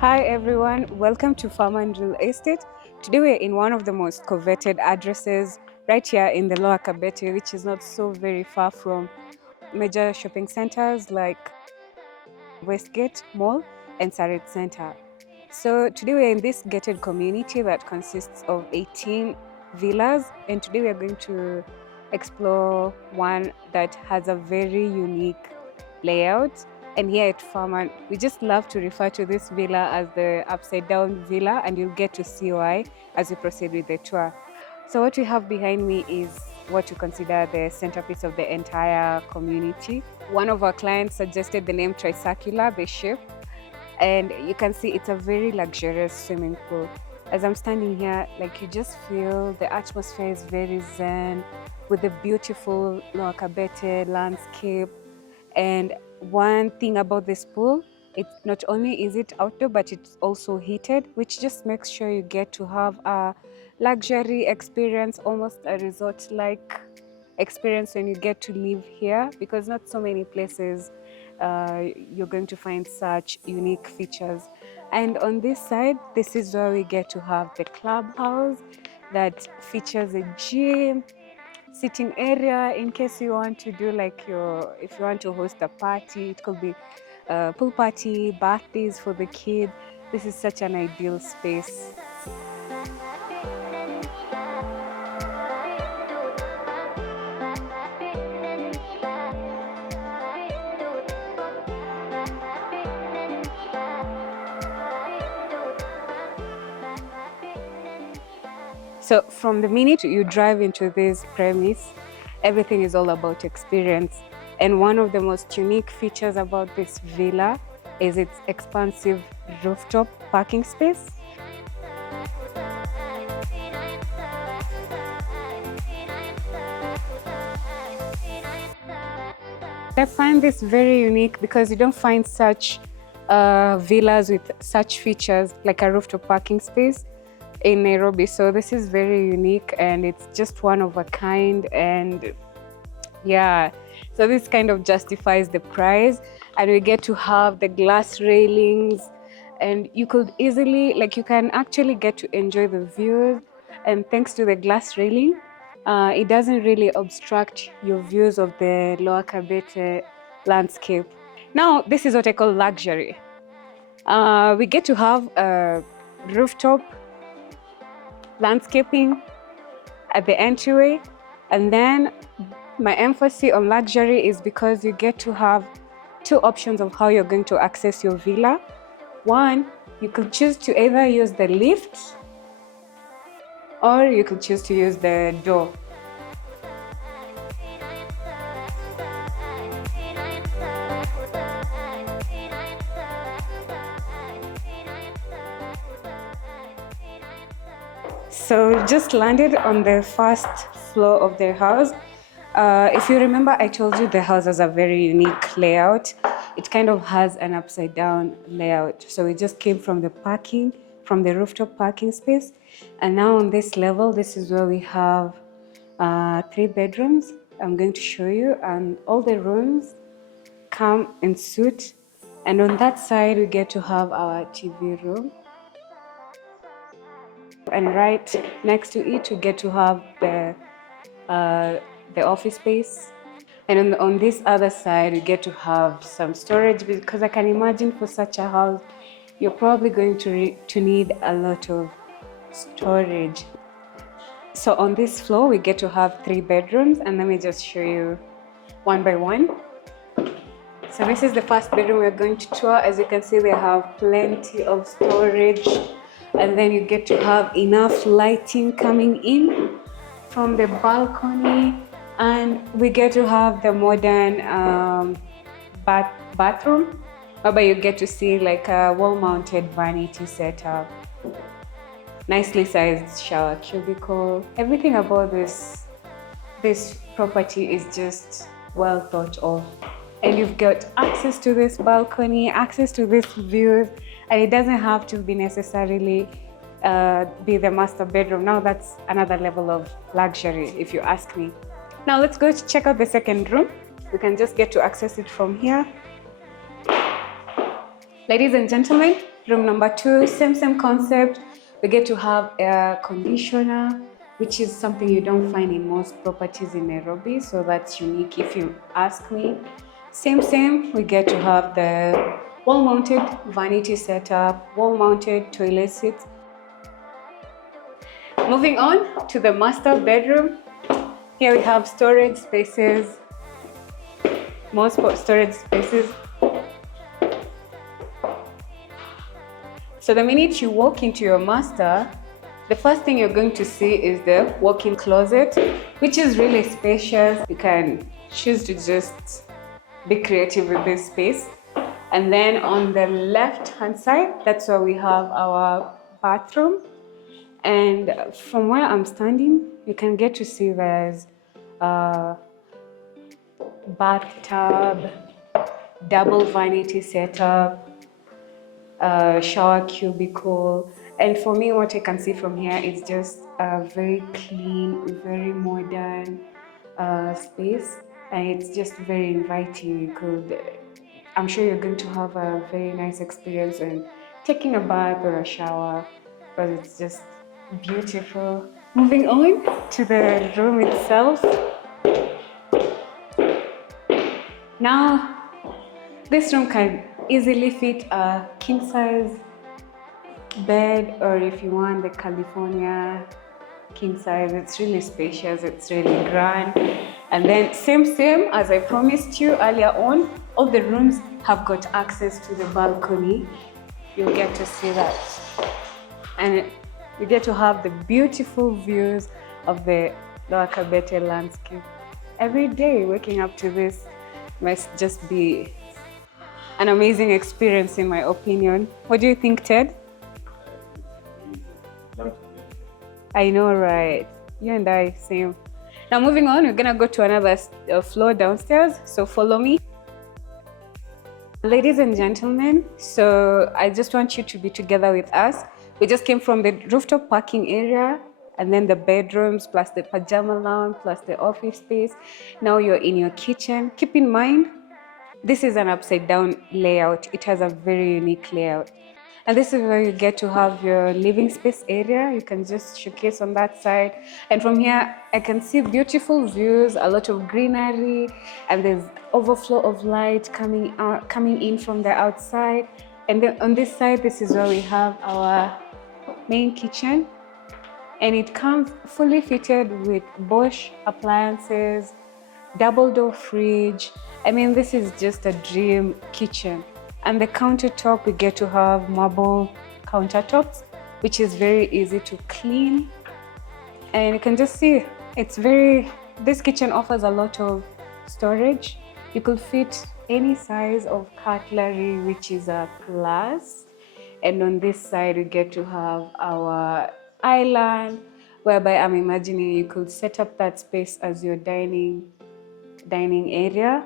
Hi everyone, welcome to Farmer and Real Estate. Today we're in one of the most coveted addresses right here in the Lower Kabete, which is not so very far from major shopping centers like Westgate Mall and Sarit Center. So today we're in this gated community that consists of 18 villas, and today we're going to explore one that has a very unique layout. And here at Farman, we just love to refer to this villa as the upside down villa, and you'll get to see why as we proceed with the tour. So what we have behind me is what we consider the centerpiece of the entire community. One of our clients suggested the name Tricircular, the shape, and you can see it's a very luxurious swimming pool. As I'm standing here, like, you just feel the atmosphere is very zen with the beautiful Lower Kabete landscape. And one thing about this pool, it's not only is it outdoor, but it's also heated, which just makes sure you get to have a luxury experience, almost a resort-like experience when you get to live here, because not so many places you're going to find such unique features. And on this side, this is where we get to have the clubhouse that features a gym, sitting area in case you want to do like if you want to host a party. It could be a pool party, birthdays for the kids. This is such an ideal space. So from the minute you drive into this premise, everything is all about experience. And one of the most unique features about this villa is its expansive rooftop parking space. I find this very unique because you don't find such villas with such features like a rooftop parking space in Nairobi. So this is very unique and it's just one of a kind, and yeah, so this kind of justifies the price. And we get to have the glass railings, and you could easily, like, you can actually get to enjoy the views. And thanks to the glass railing, it doesn't really obstruct your views of the Lower Kabete landscape. Now, this is what I call luxury. We get to have a rooftop landscaping at the entryway, and then my emphasis on luxury is because you get to have two options of how you're going to access your villa. One, you could choose to either use the lift or you could choose to use the door. So just landed on the first floor of their house. If you remember, I told you the house has a very unique layout. It kind of has an upside down layout. So we just came from the rooftop parking space. And now on this level, this is where we have 3 bedrooms. I'm going to show you, and all the rooms come in suite. And on that side, we get to have our TV room. And right next to it, we get to have the office space. And on this other side, we get to have some storage, because I can imagine for such a house, you're probably going to need a lot of storage. So on this floor, we get to have 3 bedrooms, and let me just show you one by one. So this is the first bedroom we're going to tour. As you can see, they have plenty of storage. And then you get to have enough lighting coming in from the balcony. And we get to have the modern bathroom, whereby you get to see like a wall-mounted vanity setup, nicely sized shower cubicle. Everything about this property is just well thought of. And you've got access to this balcony, access to this view. And it doesn't have to be necessarily be the master bedroom. Now that's another level of luxury, if you ask me. Now let's go to check out the second room. We can just get to access it from here. Ladies and gentlemen, Room number 2, same concept. We get to have air conditioner, which is something you don't find in most properties in Nairobi, so that's unique if you ask me. Same, we get to have the wall-mounted vanity setup, wall-mounted toilet seats. Moving on to the master bedroom. Here we have storage spaces, more storage spaces. So the minute you walk into your master, the first thing you're going to see is the walk-in closet, which is really spacious. You can choose to just be creative with this space. And then on the left-hand side, that's where we have our bathroom. And from where I'm standing, you can get to see there's a bathtub, double vanity setup, shower cubicle, and for me what I can see from here is just a very clean, very modern space, and it's just very inviting. I'm sure you're going to have a very nice experience when taking a bath or a shower, because it's just beautiful. Moving on to the room itself. Now this room can easily fit a king-size bed, or if you want the California king-size, it's really spacious, it's really grand. And then same as I promised you earlier on, all the rooms have got access to the balcony. You'll get to see that, and you get to have the beautiful views of the Lower Kabete landscape. Every day waking up to this must just be an amazing experience, in my opinion. What do you think, Ted? I know, right? You and I, same. Now moving on, we're gonna go to another floor downstairs, so follow me. Ladies and gentlemen, so I just want you to be together with us. We just came from the rooftop parking area, and then the bedrooms, plus the pajama lounge, plus the office space. Now you're in your kitchen. Keep in mind, this is an upside down layout. It has a very unique layout. And this is where you get to have your living space area. You can just showcase on that side. And from here, I can see beautiful views, a lot of greenery, and there's overflow of light coming in from the outside. And then on this side, this is where we have our main kitchen. And it comes fully fitted with Bosch appliances, double door fridge. I mean, this is just a dream kitchen. And the countertop, we get to have marble countertops, which is very easy to clean. And you can just see, this kitchen offers a lot of storage. You could fit any size of cutlery, which is a plus. And on this side, we get to have our island, whereby I'm imagining you could set up that space as your dining area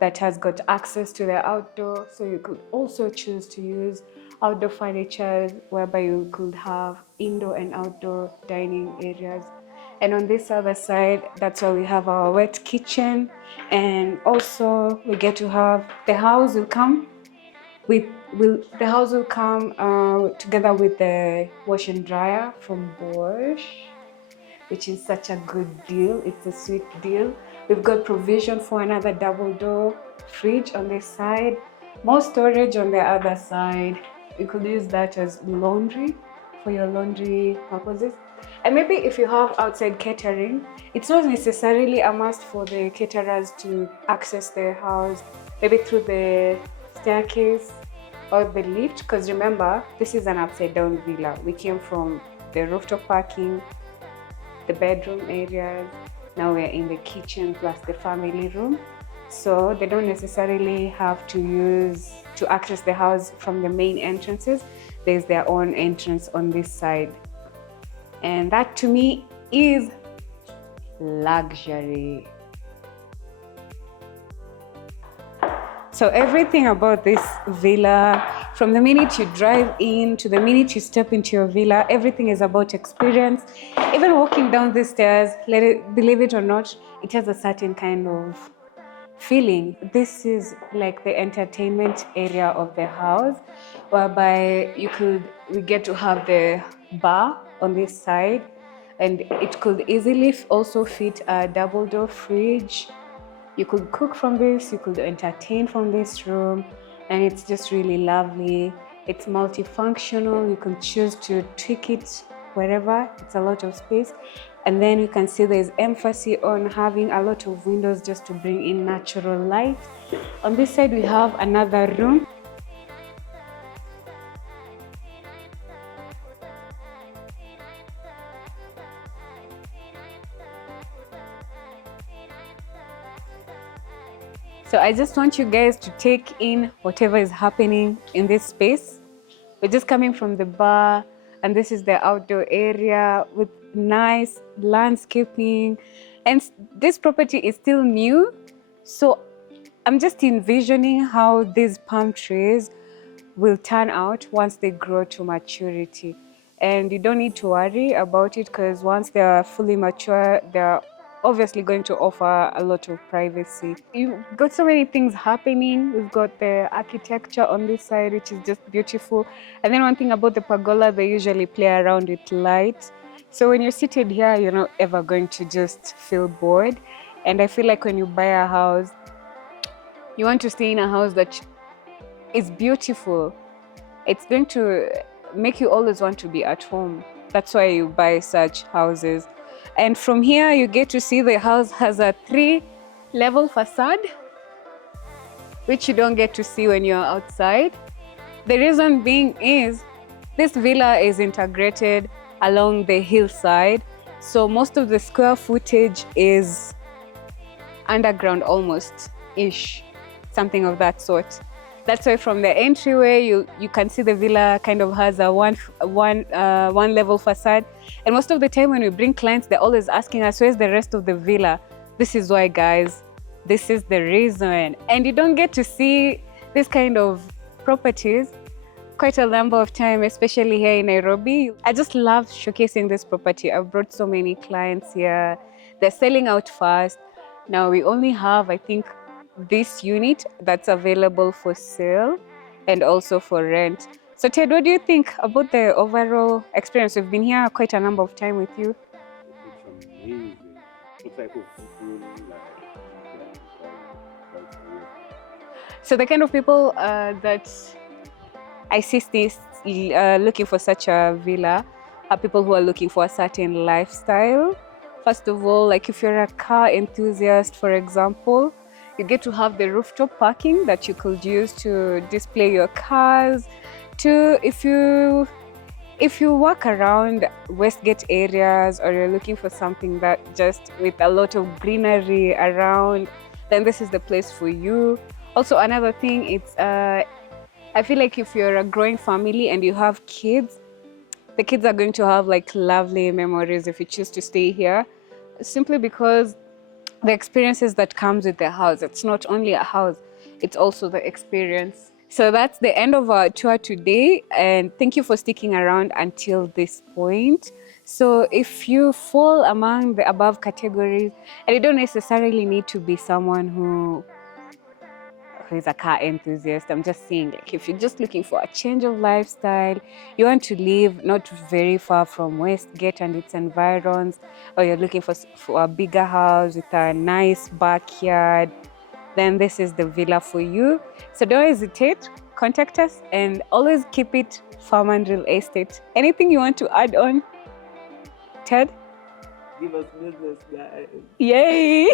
that has got access to the outdoor. So you could also choose to use outdoor furniture, whereby you could have indoor and outdoor dining areas. And on this other side, that's where we have our wet kitchen. And also we get to have, the house will come together with the wash and dryer from Bosch, which is such a good deal. It's a sweet deal. We've got provision for another double door fridge on this side, more storage on the other side. You could use that as laundry, for your laundry purposes. And maybe if you have outside catering, it's not necessarily a must for the caterers to access their house, maybe through the staircase or the lift, because remember, this is an upside down villa. We came from the rooftop parking, the bedroom areas. Now we're in the kitchen plus the family room. So they don't necessarily have to access the house from the main entrances. There's their own entrance on this side. And that to me is luxury. So everything about this villa, from the minute you drive in to the minute you step into your villa, everything is about experience. Even walking down the stairs, believe it or not, it has a certain kind of feeling. This is like the entertainment area of the house, whereby we get to have the bar on this side, and it could easily also fit a double door fridge. You could cook from this, you could entertain from this room, and it's just really lovely. It's multifunctional. You can choose to tweak it wherever. It's a lot of space. And then you can see there's emphasis on having a lot of windows just to bring in natural light. On this side, we have another room. So I just want you guys to take in whatever is happening in this space. We're just coming from the bar, and this is the outdoor area with nice landscaping. And this property is still new, so I'm just envisioning how these palm trees will turn out once they grow to maturity. And you don't need to worry about it, because once they are fully mature, they're obviously going to offer a lot of privacy. You've got so many things happening. We've got the architecture on this side, which is just beautiful. And then one thing about the pergola, they usually play around with light. So when you're seated here, you're not ever going to just feel bored. And I feel like when you buy a house, you want to stay in a house that is beautiful. It's going to make you always want to be at home. That's why you buy such houses. And from here, you get to see the house has a 3-level facade, which you don't get to see when you're outside. The reason being is this villa is integrated along the hillside. So most of the square footage is underground almost-ish, something of that sort. That's why from the entryway, you can see the villa kind of has a one level facade. And most of the time when we bring clients, they're always asking us, where's the rest of the villa? This is why, guys. This is the reason. And you don't get to see this kind of properties quite a number of times, especially here in Nairobi. I just love showcasing this property. I've brought so many clients here. They're selling out fast. Now we only have, I think, this unit that's available for sale and also for rent. So Ted, what do you think about the overall experience? We've been here quite a number of time with you. It's amazing. What type of people So the kind of people that I see this looking for such a villa are people who are looking for a certain lifestyle. First of all, like if you're a car enthusiast, for example, you get to have the rooftop parking that you could use to display your cars. If you walk around Westgate areas, or you're looking for something that just with a lot of greenery around, then this is the place for you. Also, another thing, it's I feel like if you're a growing family and you have kids, the kids are going to have like lovely memories if you choose to stay here, simply because the experiences that comes with the house. It's not only a house, it's also the experience. So that's the end of our tour today, and thank you for sticking around until this point. So if you fall among the above categories, and you don't necessarily need to be someone who is a car enthusiast, I'm just saying, like, if you're just looking for a change of lifestyle, you want to live not very far from Westgate and its environs, or you're looking for a bigger house with a nice backyard, then this is the villa for you. So don't hesitate, contact us, and always keep it Farm & Real Estate. Anything you want to add on, Ted? Give us business, guys. Yay!